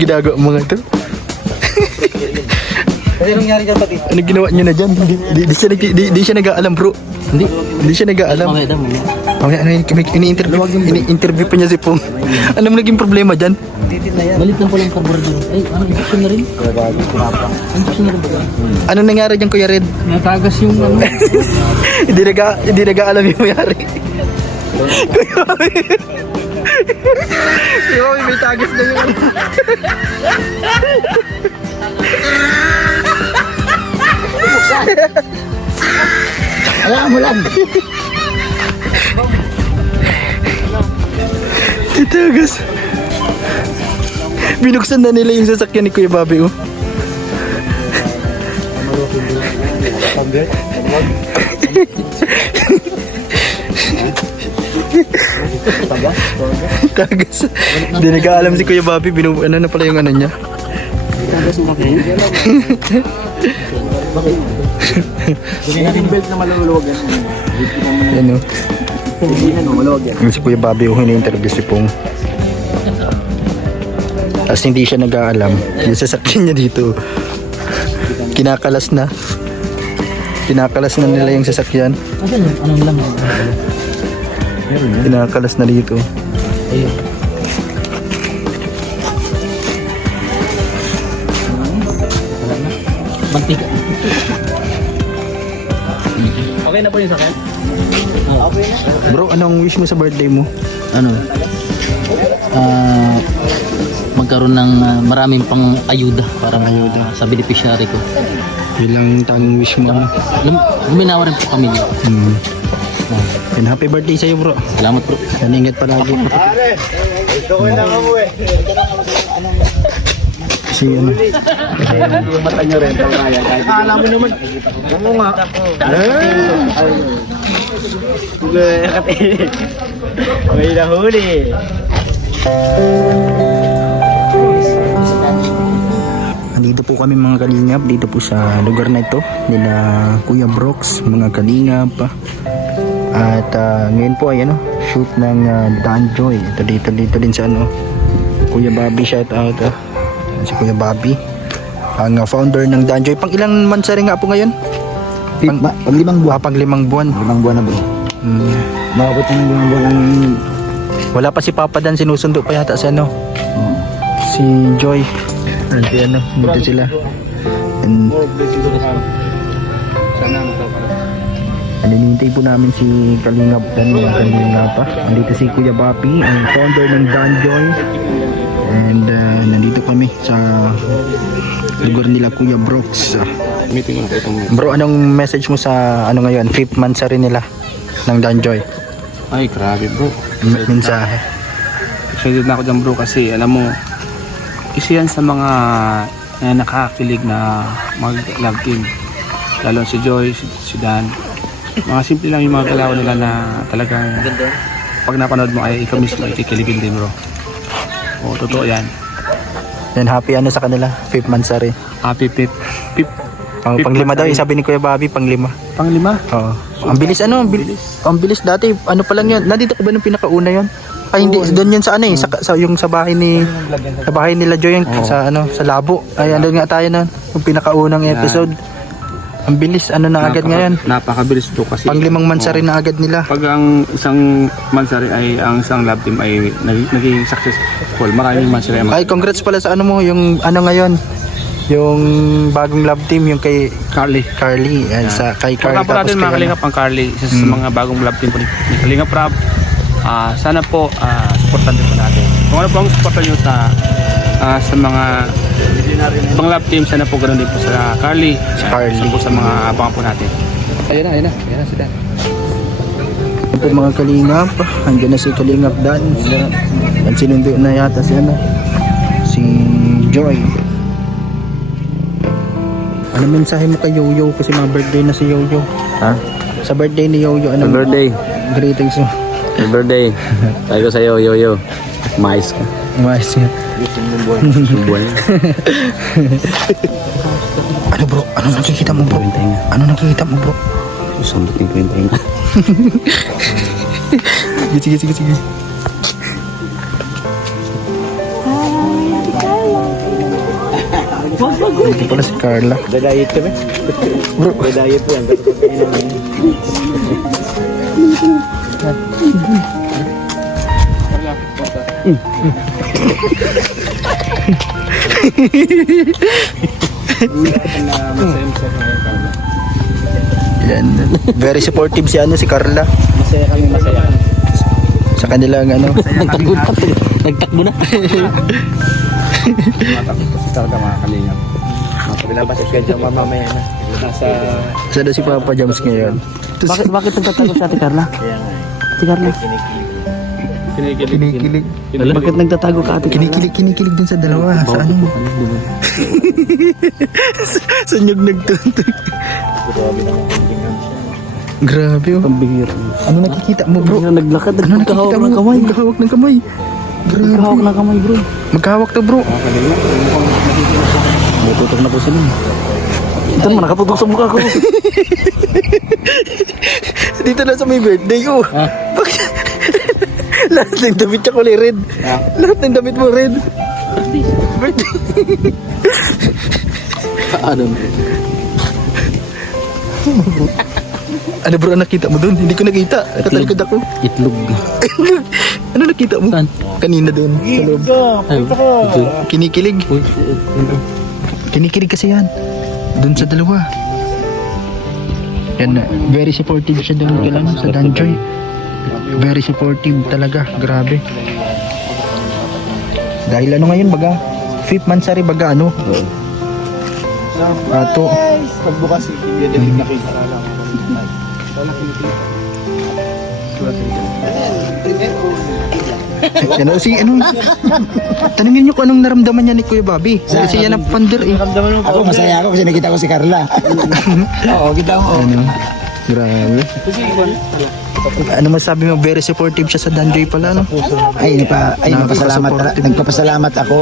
ginagawa mga ito? Ano nangyari dyan pati? Ano ginawa niyo na dyan? Di siya nag-aalam bro. Hindi siya nag-aalam. Mamaya daw, mamaya. Mamaya ano yun, ini-interview pa niya si Pong. Ano mo naging problema dyan? Malit lang po lang carburetor. Ay, ano, injection na rin? Injection na rin ba? Ano nangyari dyan Kuya Red? Natagas yung ano. Hindi nag-aalam yung mayari. Kuya Red. Kuya Red, may tagas na yung ano. Alam mo lang. Titagas. Binuksan na nila yung sasakyan ni Kuya Bobby oh. Tagas. Hindi nag-aalam si Kuya Bobby. Ano na pala yung ano niya. Tagas mo kayo? Bakit? Yung belt na maluluwag yan. Yan oh. Hindi ano, maluluwag yan. Yung si Kuya Bobby yung ini-interview si Pong. Tapos hindi siya nag-aalam. Yung sasakyan niya dito. Kinakalas na. Kinakalas na nila yung sasakyan. Anong lang? Kinakalas na dito. Ayun. Wala na. Mantika. Okay na po yung sakyan? Okay na. Bro, anong wish mo sa birthday mo? Ano? Magkaroon ng maraming pang ayuda para sa beneficiary ko. Ilang tanging wish mo? Guminawa rin po kami dito. And happy birthday sa'yo bro. Salamat bro. And ingat palagi. Ito ko na mo eh. Kasi ano. Yung mata nyo rin. Alam mo naman. Ano nga? May nahuli. Dito po kami mga kalingap. Dito po sa lugar na ito. Nila Kuya Brooks. Mga kalingap. At ngayon po ay ano, shoot ng Danjoy. Ito dito din sa ano. Kuya Bobby, shout out. Si Kuya Bobby. Ang founder ng Danjoy. Pang ilang months rin nga po ngayon? Pang 5 buwan. Pang 5 buwan. 5 buwan na bro. Makabot ng 5 buwan ang... Wala pa si Papa Dan, sinusundo pa yata si ano. Si Joy. Si ano, dito sila. And hinihintay po namin si Kalingap Dan, mga Kalingap pa. Nandito si Kuya Bobby, ang founder ng Danjoy. And nandito kami sa lugar nila Kuya Brooks. Bro, anong message mo sa ano ngayon, 5th month rin nila ng Danjoy? Ay, grabe bro. Mensahe. Excited na ako dyan bro kasi alam mo, isa yan sa mga nakakilig na mag-love team. Lalo si Joy, si Dan. Mga simple lang yung mga galaw nila na talagang pag napanood mo ay ikaw mismo ay kikiligin din bro. Oo, totoo yan. And happy ano sa kanila, 5th month rin. Happy pip. Pang-5 daw, sabi ni Kuya Bobby, pang-5. Pang-5? Oo. Ang bilis ano, ang bilis dati, ano pa lang yun. Nandito ko ba nung pinakauna yun? Ay hindi, doon yun sa ano eh, yung sa bahay nila Joy, sa ano, sa Labo. Ay andun nga tayo noon, yung pinakaunang episode. Ang bilis, ano na agad ngayon. Napakabilis to kasi. Pang 5 mansari na agad nila. Pag ang isang mansari ay, ang isang love team ay naging successful, maraming mansari ay Ay, congrats pala sa ano mo, yung ano ngayon. Yung bagong love team, yung kay Carly. Yan, sa kay Carly. Pagka po natin mga Kalingap ang Carly, isa sa mga bagong love team po ni Kalingap Rob. Sana po supportan din po natin. Kung ano po ang supportan nyo sa mga ibang love team, sana po ganoon din po sa Carly. Sa po sa mga abangan po natin. Ayan na sila. Yan po mga Kalingap, andyan na si Kalingap Dan. At sinundo na yata si ano, si Joy. Ano mensahe mo kay Yoyo kasi mga birthday na si Yoyo? Ha? Sa birthday ni Yoyo, ano Birthday. greetings mo? Happy birthday. Sabi ko sa'yo, Yoyo. Mais ka. Mais nga. Subuan yan. Ano bro? Ano nakikita mo bro? Ano nakikita mo bro? Susundutin ko yung tayo. Sige. Hi, Ate Carla. Dito pala si Carla. Dadayit kami. Bro, Dadayit po yan. yan. Very supportive si ano si Carla. Masaya kami, masaya. Sa kanilang ano. Nagtakbo na. Nagtakbo na. Kasi talaga mga kalingap. Pinapasok ka dyan mamamaya na. Nasa... Sa daw si Papa Jams ngayon. Bakit nagtatago si Ate Carla? Kaya nga eh. Ate Carla? Kinikilig. Bakit nagtatago ka Ate Carla? Kinikilig dun sa dalawa. Sa ano? Sa nyug nagtuntog. Grabe naman ang tingnan siya. Grabe oh. Pambihira. Ano nakikita mo bro? Naglakad, Ano nakikita nagkahawak mo? ng kamay. Magkahawak ng kamay. Nagkahawak ng kamay bro. Magkahawak to bro. Tutok na po sila. Ito naman, nakatutok sa mukha ko. Dito na sa may birthday ko. Bakit? Lahat ng damit niya kulay red. Lahat ng damit mo red. Birthday. Ano? Ano bro ang nakita mo doon? Hindi ko nakita. Natalikod ako. Itlog. Ano nakita mo? Saan? Kanina doon. Sa loob. Ay, ito. Kinikilig. Uy, Kinikilig kasi yan. Doon sa dalawa. Yan, very supportive siya doon kailan sa Danjoy. Very supportive talaga. Grabe. Dahil ano ngayon baga? 5th mansari baga ano? Ato. Pagbukas, hindi din nakita ka lang. Yan si ano? Tanungin niyo kung anong naramdaman niya ni Kuya Bobby. Kasi yan ang pander eh. Ako masaya ako kasi nakita ko si Carla. Oo, kita ko. Ano? Grabe. Ano masabi mo? Very supportive siya sa Danjoy pala, no? Nagpapasalamat ako.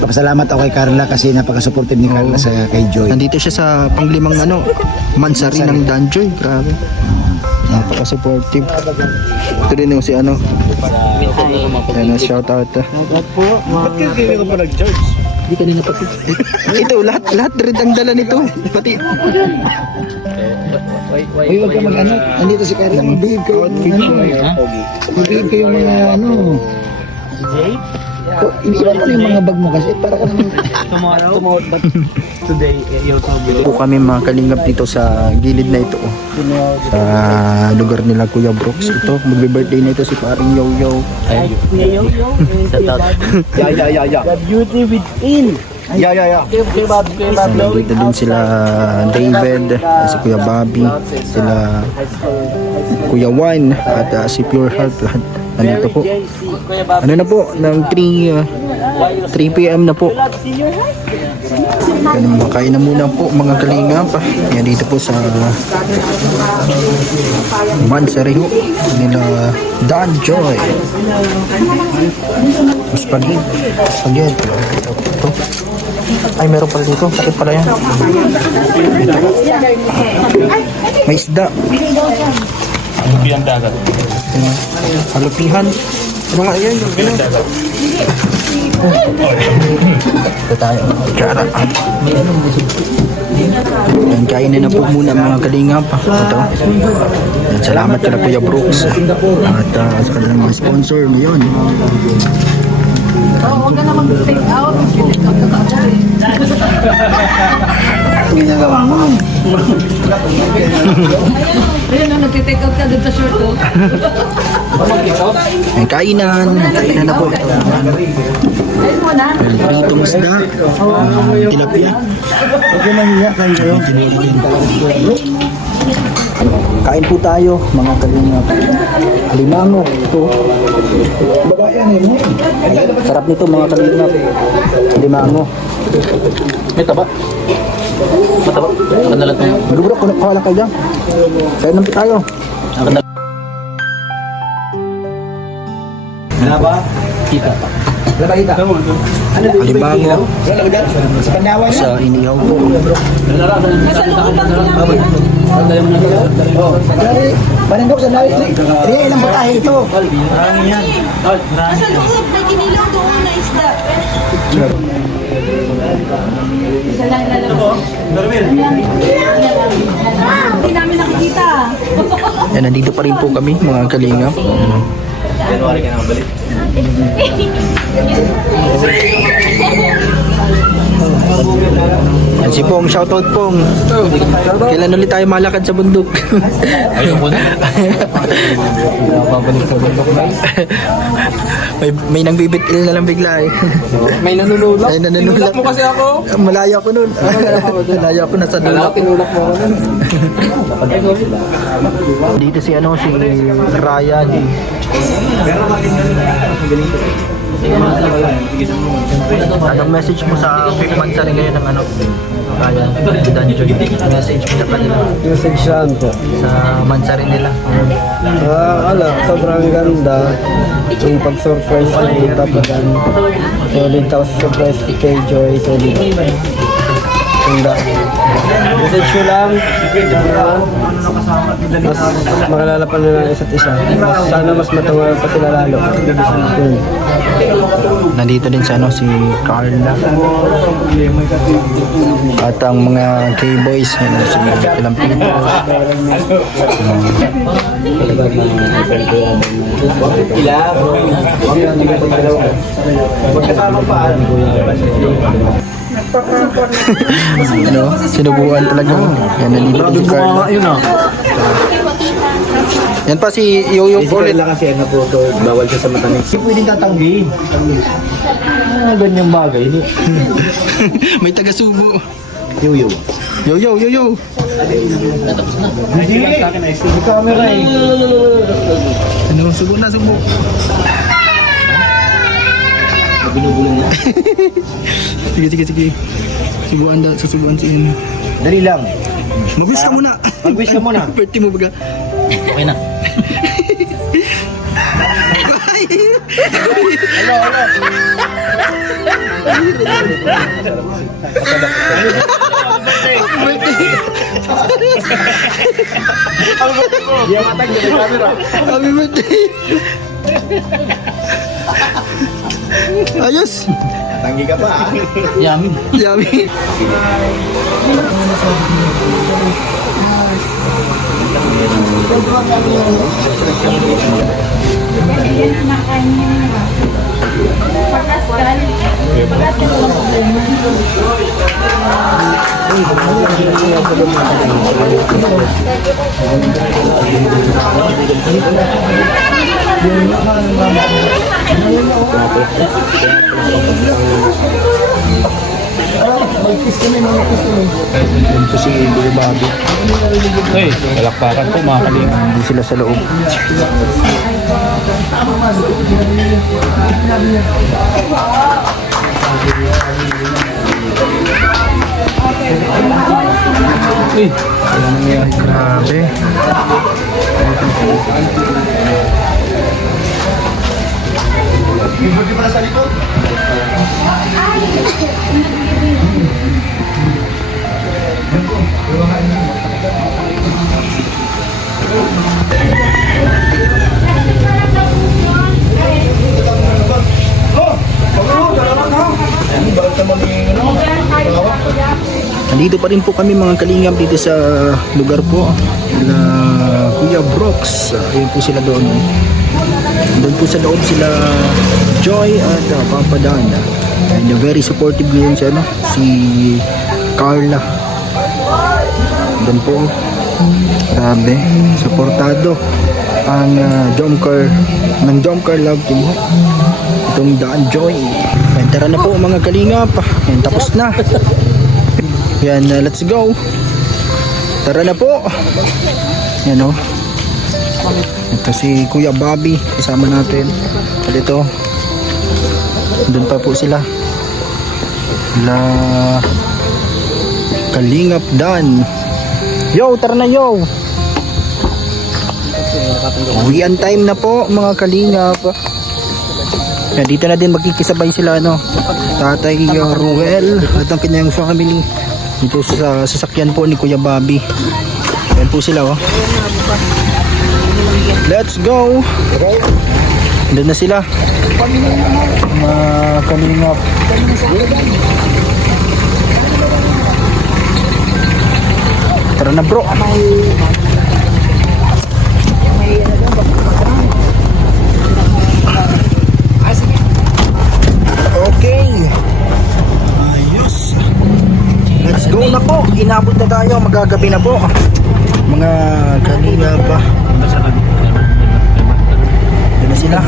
Nagpapasalamat ako kay Carla kasi napaka-supportive ni Carla sa kay Joy. Nandito siya sa panglimang ano, mansari ng Danjoy. Grabe. Napaka-supportive. Ito din yung si ano. Ano, shout out. Ba't kaya ko pa nag-charge? Hindi kanina pati. Ito, lahat red ang dala nito. Pati. Uy, huwag ka mag-ano. Nandito si Carla. Mag-behave kayo. Mag-behave kayo mga ano. Iwan mo yung mga bag mo kasi para ka naman. Tomorrow. But today, YouTube. Po kami mga kalingap dito sa gilid na ito. Oh. Sa lugar nila Kuya Brooks. Ito, magbe-birthday na ito si paring Yo-Yo. Yeah. The beauty within. Yeah. Nandito din sila David, si Kuya Bobby, sila Kuya Juan at si Pure Heart. Lahat nandito po. Ano na po, ng 3 PM na po. Yan, makain na muna po mga kalingap. Yan dito po sa Mansari ho nila Danjoy. Spaghetti. Ito. Ay, meron pala dito. Sakit pala yan. Ito. May isda. Halupihan dagat. Halupihan. Ano nga yan? Halupihan dagat. Ito tayo. Tara. Yan, kainin na po muna mga kalingap. Ito. Yan, salamat kala Kuya Brooks. At sa kanilang mga sponsor ngayon. Huwag ka na mag-take out. Ginagawa mo. Ayun na, nag-take out ka dun sa short ko. Yan, kainan na po. Ayun mo na. Pritong isda. Tilapia. Huwag ka mahiya kayo. Kain po tayo mga kalingap. Limango. Ito. Sarap nito mga kalingap. Limango. May taba. Mataba. Akan na lang ito. Bro, kuha lang kayo dyan. Kain naman po tayo. Akan na lang. Ano ba? Kita. Limango. Sa Pandawan na. Sa inihaw po. Dari, Manandok sa Dari. Riya, ilang putahe ito? Sa loob, may kinilaw doon na isda. Siya lang lalabas. Hindi namin nakikita. Yan, nandito pa rin po kami mga kalingap. Yan si Pong, shoutout Pong. Kailan ulit tayo malakad sa bundok? Ayoko na. Babalik sa bundok na. may nangbibitil na lang bigla eh. May nanunulak. Ay, nanunulak. Tinulak mo kasi ako. Malayo ako nun. Malayo ako nasa Wala, dulak. tinulak mo ako nun. Dito si ano, si Ryan. Anong message mo sa 5th month sa rin ngayon ng ano? Ryan, Danjo. Message mo sa kanila. Message saan po? Sa mansa rin nila. Sobrang ganda. Yung pag-surprise ni Tapagan. Solid, tapos surprise kay Joy. Solid. Ganda. Message ko lang. Mas makilala pa nila ang isa't isa. Sana mas matawa pa sila lalo. Yun. Nandito din sa ano, si Carla. At ang mga K-boys, yun, si Kilampito. Ano, sinubuan talaga. Yan, nandito si Carla. Yan pa si Yoyo ulit. Kasi ano po, bawal siya sa matamis. Hindi pwedeng tatanggi. Ganyang bagay. May taga-subo. Yo-yo. Yoyo, Yoyo. Hindi sa akin ay camera eh. Ano, subo na, subo. Binubulan na. Sige. Subuan daw, susubuan si Ino. Dali lang. Mag-wish ka muna. Mag-wish ka muna. Birthday mo baga. Okay na. Happy birthday. Ayos. Tanggi ka pa ah. Yummy. Yummy. Yan po si Kuya Bobby. Hey, palakpakan po mga kalinga. Hindi sila sa loob. Uy, Grabe. Nandito pa rin po kami mga kalingap dito sa lugar po na Kuya Brooks. Ayun po sila doon. Doon po sa loob sila Joy at Papa Dan. And very supportive ngayon si, ano, si Carla. Doon po. Grabe. Supportado ang Jomcar ng Jomcar Love Team. Itong Daan Joy. And tara na po mga kalingap. And tapos na. Yan, let's go. Tara na po. Yan o. Ito si Kuya Bobby, kasama natin. At ito, doon pa po sila. Kalingap Dan. Yo, tara na yo. Uwian time na po mga kalingap. Yan, dito na din magkikisabay sila, no? Tatay Ruel at ang kanyang family. Dito sa sasakyan po ni Kuya Bobby. Yan po sila, oh. Let's go. Doon na sila. Mga kalingap. Tara na bro. Okay. Ayos. Let's go na po. Inabot na tayo. Magagabi na po. Mga kalinga pa. Yan na sila.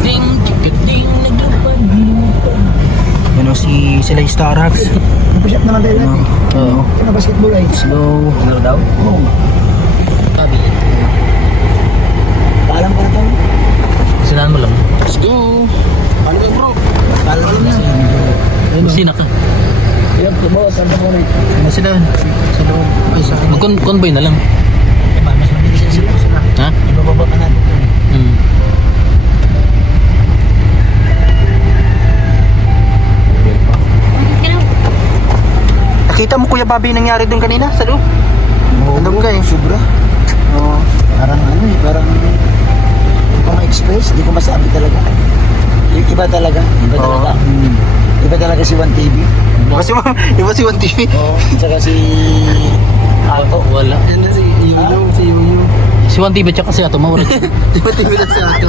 Yan o sila yung Starax. Napashot naman tayo natin. Oo. Kaya na basketball ay. Let's go. Ano daw? Oo. Sabi. Paalam ka na tayo. Sinahan mo lang. Let's go. Ano yun bro? Paalam na. Sina ka. Yan po boss, ang po rin. Yan na sila. Sa loob. Ay sa akin. Mag-convoy na lang. Mas mabilis sila. Ha? Ibababa ka natin ito. Hmm. Nakita mo Kuya Bobby yung nangyari doon kanina sa loob? Alam ka eh. Sobra. Oo. Parang ano eh, parang hindi ko ma-express, hindi ko masabi talaga. Iba talaga, iba Oo. talaga. Iba talaga si One TV. Iba si One TV. Oo. Tsaka si Ato. Wala. Yan na si Yuyo. Si Yuyo. Si Juan TV tsaka si Ato mawala. Si One TV lang sa akin.